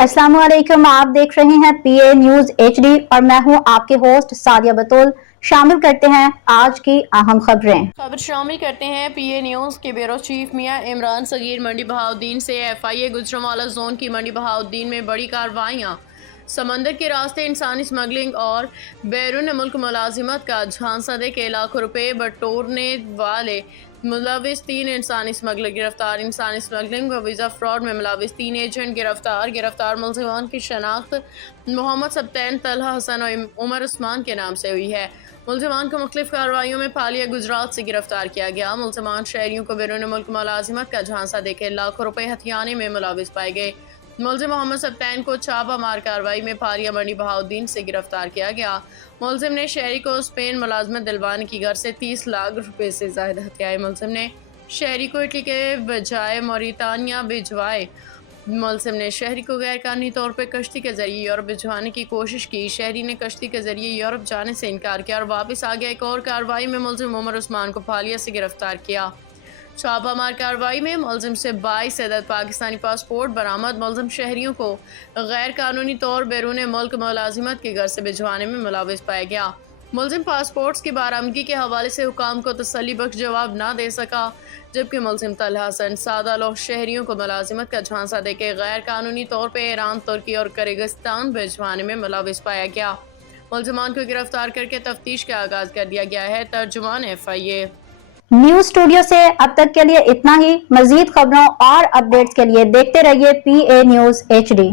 अस्सलाम वालेकुम, आप देख रहे हैं पीए न्यूज एचडी और मैं हूं आपके होस्ट सादिया बतूल। शामिल करते हैं आज की अहम खबर शामिल करते हैं पीए न्यूज के ब्यूरो चीफ मियां इमरान सगीर। मंडी बहाउद्दीन से एफआईए गुजरांवाला जोन की मंडी बहाउद्दीन में बड़ी कार्रवाइयां। समंदर के रास्ते इंसानी स्मगलिंग और बैरून मुल्क मुलाजिमत का झांसा दे के लाखों रुपए बटोरने वाले मुलविस 3 इंसानी स्मगलर गिरफ्तार। इंसानी स्मगलिंग व वीज़ा फ्रॉड में मुलविस 3 एजेंट गिरफ्तार मुलजिमान की शनाख्त मोहम्मद सब्तैन, तलहा हसन और उमर उस्मान के नाम से हुई है। मुलजिमान को मुख्तलिफ कार्रवाइयों में पालिया गुजरात से गिरफ्तार किया गया। मुलजिमान शहरियों को बैरून मुल्क मुलाजिमत का झांसा देकर लाखों रुपए हथियाने में मुलविस पाए गए। मुलजिम मोहम्मद सब्तैन को छापा मार कार्रवाई में पालिया मंडी बहाउद्दीन से गिरफ्तार किया गया। मुलजिम ने शहरी को स्पेन मुलाजमत दिलवाने की घर से 30 लाख रुपए से ज्यादा हथियाए। मुलजिम ने शहरी को इटली के बजाय मोरितानिया भिजवाए। मुलजिम ने शहरी को गैर कानूनी तौर पर कश्ती के जरिए यूरोप भिजवाने की कोशिश की। शहरी ने कश्ती के जरिए यूरोप जाने से इनकार किया और वापस आ गया। एक और कार्रवाई में मुलजिम उमर उस्मान को पालिया से गिरफ्तार किया। छापामार कार्रवाई में मुलजिम से 22 अदद पाकिस्तानी पासपोर्ट बरामद। मुलजिम शहरियों को गैर कानूनी तौर बैरून मुल्क मुलाजिमत के घर से भिजवाने में मुलविस पाया गया। मुलजिम पासपोर्ट्स की बरामदगी के हवाले से हुकाम को तसल्ली बख्श जवाब ना दे सका, जबकि मुलजिम तलहा हसन सादा लोग शहरियों को मुलाजिमत का झांसा देकर गैर कानूनी तौर पर ईरान, तुर्की और किर्गिस्तान भिजवाने में मुलविस पाया गया। मुलजिमान को गिरफ्तार करके तफ्तीश का आगाज कर दिया गया है। तर्जुमान एफआईए न्यूज स्टूडियो से अब तक के लिए इतना ही। मजीद खबरों और अपडेट्स के लिए देखते रहिए पीए न्यूज एचडी।